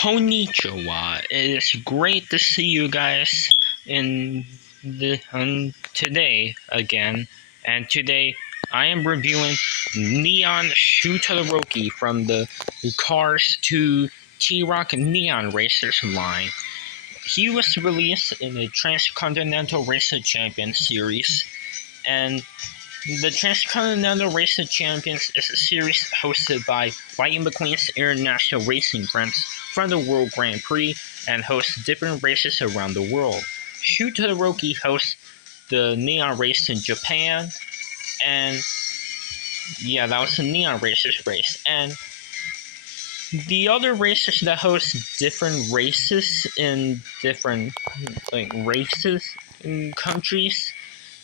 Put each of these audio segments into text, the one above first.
Konnichiwa. It's great to see you guys today again. And today I am reviewing Neon Shu Todoroki from the Cars to T-Rock Neon Racers line. He was released in the Transcontinental Racer Champions series, and the Transcontinental Racer Champions is a series hosted by Lightning McQueen's international racing friends from the World Grand Prix and hosts different races around the world. Shu Todoroki hosts the Neon race in Japan, and yeah, that was the Neon Racers race. And the other racers that host different races in different races in countries.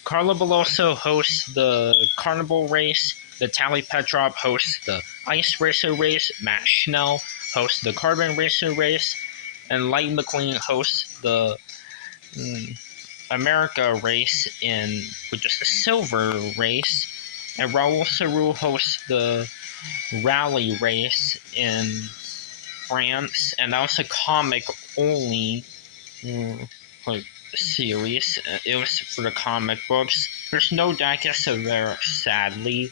Carla Beloso hosts the Carnival race, Vitaly Petrov hosts the Ice Racer race, Matt Schnell hosts the Carbon Racer race, and Light McQueen hosts the America race, which is the Silver race, and Raul Saru hosts the Rally race in France, and that was a comic only series. It was for the comic books. There's no digest of there, sadly,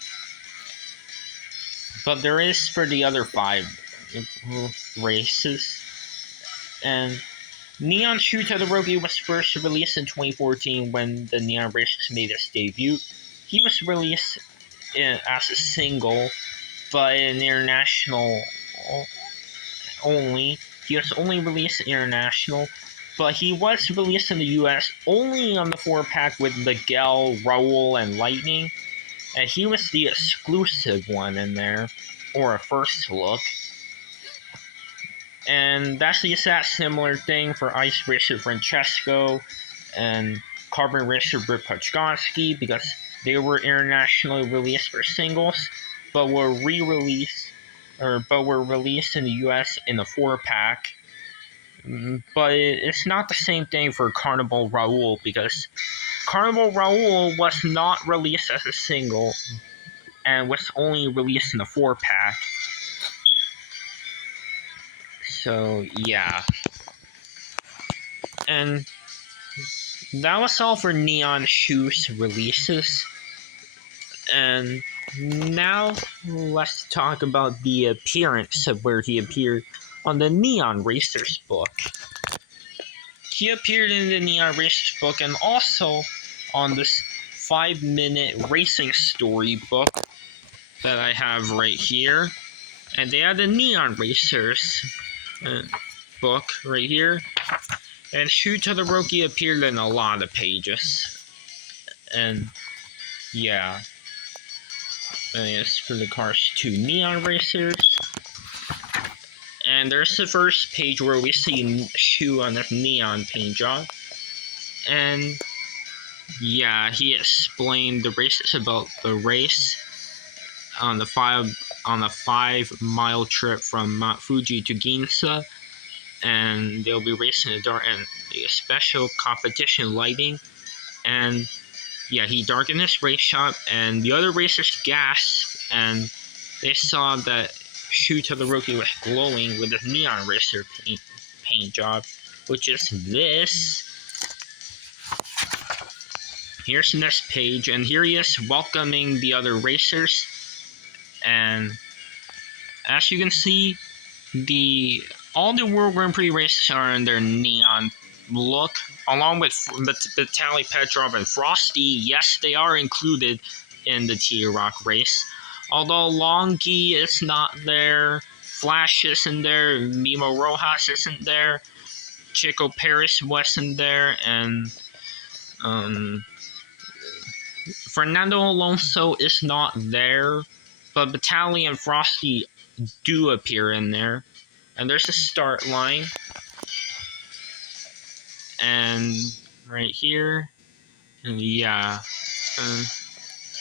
but there is for the other 5 races. And Neon Shu Todoroki was first released in 2014 when the Neon Racers made its debut. He was released as a single, but in international only. He was only released international, but he was released in the US only on the 4-pack with Miguel, Raul, and Lightning, and he was the exclusive one in there, or a first look. And that's the exact similar thing for Ice Racer Francesco and Carbon Racer Britt Pachkowski, because they were internationally released for singles, but were released in the US in the 4-pack. But it's not the same thing for Carnival Raul, because Carnival Raul was not released as a single and was only released in the 4-pack. So yeah. And that was all for Neon Shu's releases. And now let's talk about the appearance of where he appeared on the Neon Racers book. He appeared in the Neon Racers book and also on this 5-minute racing story book that I have right here. And they had the Neon Racers book right here. And Shu Todoroki appeared in a lot of pages. And yeah. And it's for the Cars 2 Neon Racers. And there's the first page where we see Shu on the neon paint job. And yeah, he explained the races about the race on the 5-mile trip from Mount Fuji to Ginza. And they'll be racing in the dark and the special competition lighting. And yeah, he darkened his race shop, and the other racers gasped, and they saw that Shu Todoroki was glowing with his Neon Racer paint job, which is this. Here's the next page, and here he is welcoming the other racers. And as you can see, all the World Grand Prix races are in their neon look, along with Vitaly Petrov and Frosty. Yes, they are included in the T-Rock race. Although Longy is not there, Flash isn't there, Mimo Rojas isn't there, Chico Paris wasn't there, and Fernando Alonso is not there, but Vitaly and Frosty do appear in there. And there's a start line. And right here, and yeah.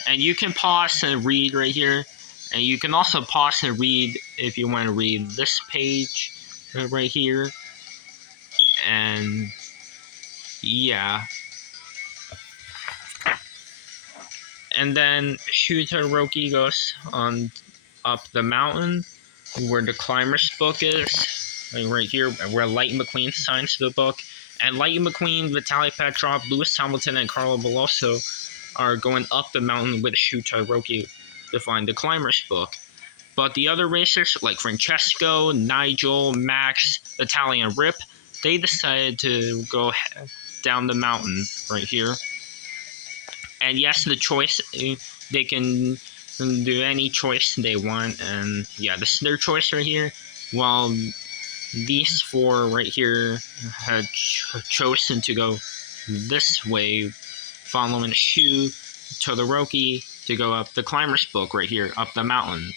And you can pause and read right here. And you can also pause and read if you want to read this page right here. And yeah. And then Shu Todoroki goes on up the mountain where the climber's book is. like right here, where Lightning McQueen signs the book. And Lightning McQueen, Vitaly Petrov, Lewis Hamilton, and Carlo Veloso are going up the mountain with Shu Todoroki to find the climber's book. But the other racers, like Francesco, Nigel, Max, Vitaly, and Rip, they decided to go down the mountain right here. And yes, the choice, they can do any choice they want, and yeah, this is their choice right here. While these four right here had chosen to go this way, following Shu Todoroki to go up the climber's book right here, up the mountain.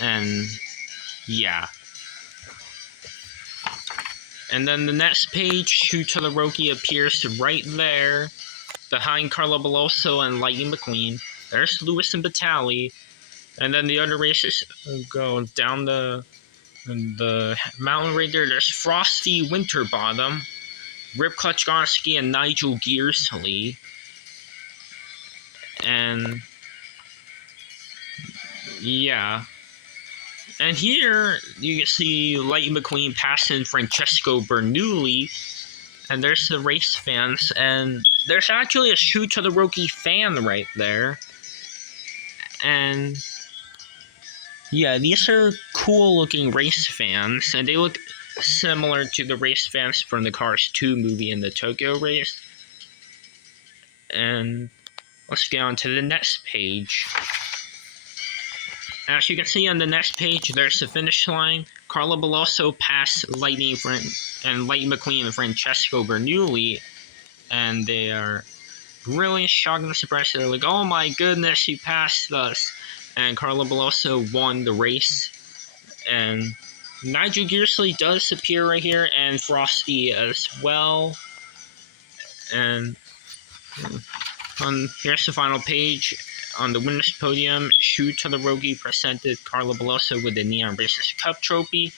And yeah. And then the next page, Shu Todoroki appears right there, behind Carlo Veloso and Lightning McQueen. There's Lewis and Vitaly. And then the other racers go down the mountain right there. There's Frosty Winterbottom, Rip Klutchkowski, and Nigel Gearsley. And yeah. And here you can see Lightning McQueen passing Francesco Bernoulli. And there's the race fans. And there's actually a Shu Todoroki fan right there. And yeah, these are cool looking race fans, and they look similar to the race fans from the Cars 2 movie and the Tokyo race. And let's get on to the next page. As you can see on the next page, there's the finish line. Carlo Veloso passed Lightning McQueen and Francesco Bernoulli, and they are really shocked and surprised. They're like, oh my goodness, he passed us. And Carlo Veloso won the race. And Nigel Gearsley does appear right here, and Frosty as well. And here's the final page. On the winner's podium, Shu Todoroki presented Carlo Veloso with the Neon Racers Cup trophy.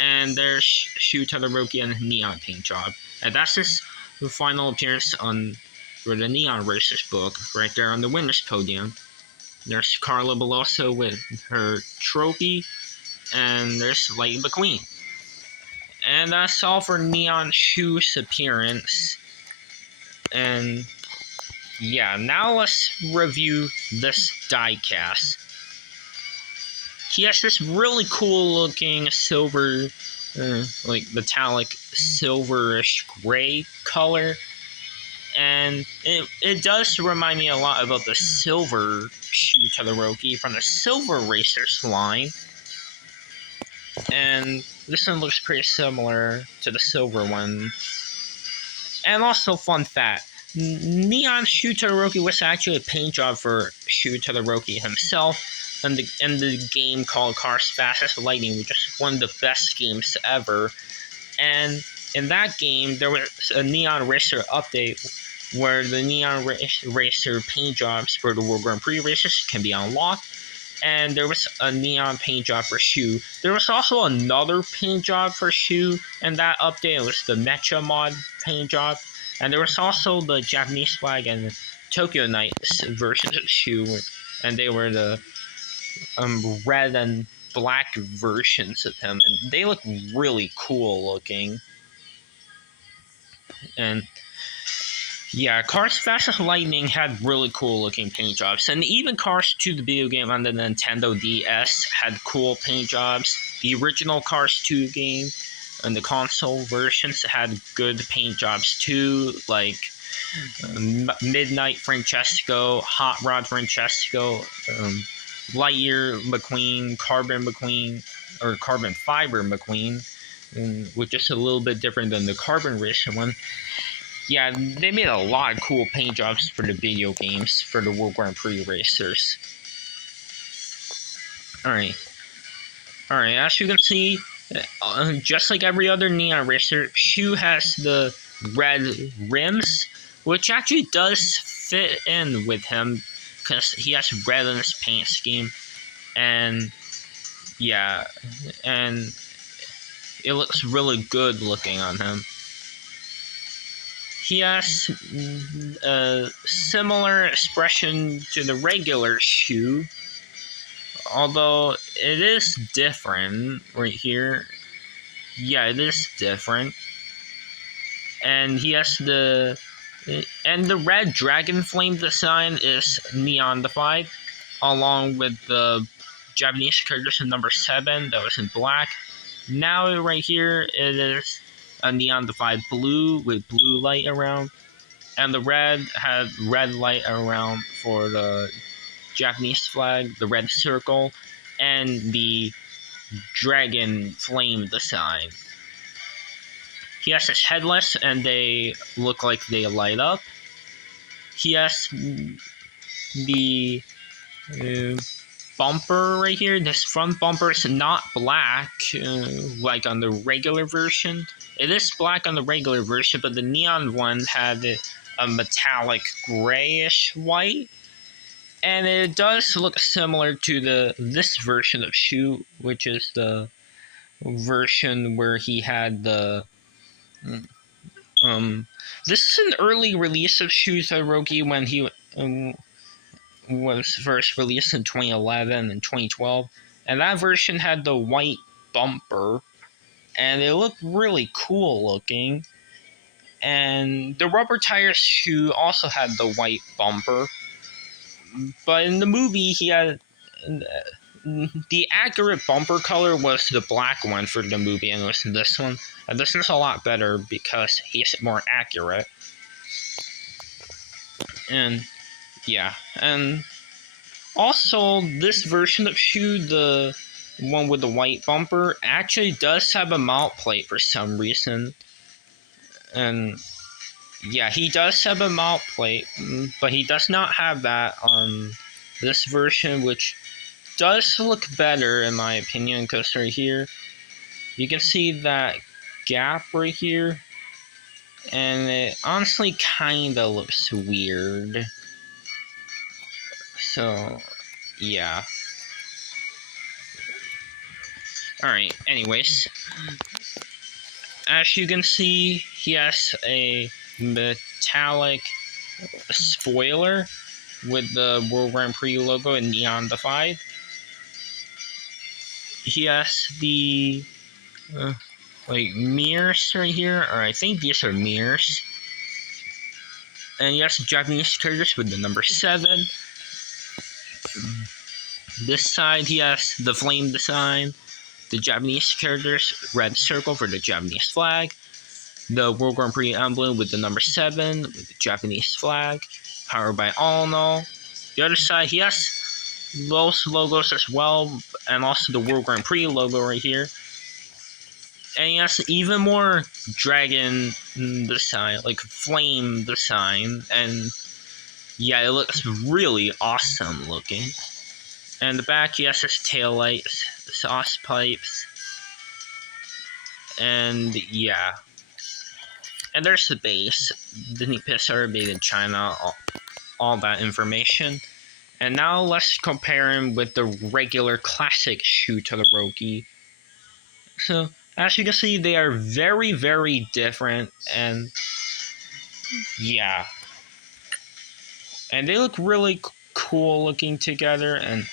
And there's Shu Todoroki and Neon paint job. And that's his final appearance for the Neon Racers book, right there on the winner's podium. There's Carla Veloso with her trophy, and there's Lightning McQueen. And that's all for Neon Shu's appearance. And yeah, now let's review this diecast. He has this really cool looking silver, like metallic silverish gray color. And it does remind me a lot about the silver Shu Todoroki from the Silver Racers line. And this one looks pretty similar to the silver one. And also, fun fact, Neon Shu Todoroki was actually a paint job for Shu Todoroki himself in the game called Cars Fastest Lightning, which is one of the best games ever. And in that game, there was a Neon Racer update where the Neon Racer paint jobs for the World Grand Prix racers can be unlocked. And there was a Neon paint job for Shu. There was also another paint job for Shu, and that update was the Mecha mod paint job. And there was also the Japanese flag and the Tokyo Knights versions of Shu, and they were the red and black versions of him, and they look really cool looking. And yeah, Cars Fastest Lightning had really cool looking paint jobs, and even Cars 2, the video game on the Nintendo DS, had cool paint jobs. The original Cars 2 game and the console versions had good paint jobs too, like Midnight Francesco, Hot Rod Francesco, Lightyear McQueen, or Carbon Fiber McQueen, which is a little bit different than the Carbon Racer one. Yeah, they made a lot of cool paint jobs for the video games for the World Grand Prix racers. Alright, as you can see, just like every other Neon Racer, Shu has the red rims, which actually does fit in with him, because he has red in his paint scheme. And yeah, and it looks really good looking on him. He has a similar expression to the regular Shu, although it is different right here. Yeah, it is different. And he has the red dragon flame design is neonified, along with the Japanese characters in number 7 that was in black. Now right here it is a neonified blue with blue light around, and the red had red light around for the Japanese flag, the red circle, and the dragon flame design. He has his headless, and they look like they light up. He has the bumper right here. This front bumper is not black like on the regular version. It is black on the regular version, but the neon one had a metallic grayish white. And it does look similar to this version of Shu, which is the version where he had the this is an early release of Shu Todoroki when he was first released in 2011 and 2012, and that version had the white bumper, and it looked really cool looking. And the rubber tire Shu also had the white bumper, but in the movie he had the accurate bumper color was the black one for the movie, and it was this one. And this is a lot better because he's more accurate. And yeah, and also this version of Shu, the one with the white bumper, actually does have a mount plate for some reason. And yeah, he does have a mount plate, but he does not have that on this version, which does look better in my opinion, because right here you can see that gap right here, and it honestly kinda looks weird. So yeah, alright, anyways, as you can see, he has a metallic spoiler with the World Grand Prix logo and neonified. He has the mirrors right here, or I think these are mirrors. And he has Japanese characters with the number 7. This side he has the flame design, the Japanese characters, red circle for the Japanese flag, the World Grand Prix emblem with the number 7 with the Japanese flag, powered by All in All. The other side he has those logos as well, and also the World Grand Prix logo right here. And he has even more dragon design, like flame design, and yeah, it looks really awesome looking. And the back, he has his tail lights, sauce pipes, and yeah. And there's the base, Disney Pixar made in China, all that information. And now let's compare him with the regular classic Shu Todoroki. So, as you can see, they are very, very different, and yeah. And they look really cool looking together, and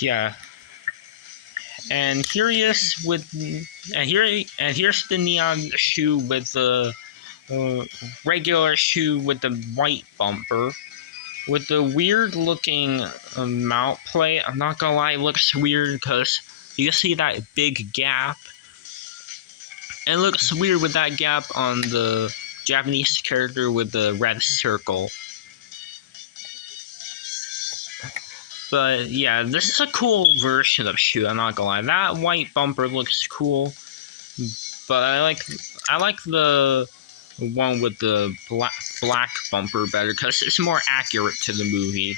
yeah. And here he is with, and here's the neon Shu with the regular Shu with the white bumper, with the weird looking mount plate. I'm not gonna lie, it looks weird because you can see that big gap. And it looks weird with that gap on the Japanese character with the red circle. But yeah, this is a cool version of Shu, I'm not gonna lie. That white bumper looks cool, but I like the one with the black bumper better because it's more accurate to the movie.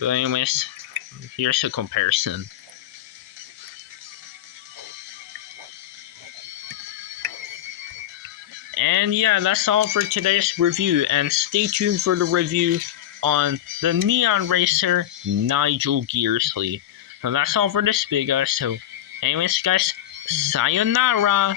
But anyways, here's a comparison. And yeah, that's all for today's review, and stay tuned for the review on the Neon Racer Nigel Gearsley. So that's all for this video, guys. So anyways, guys, sayonara!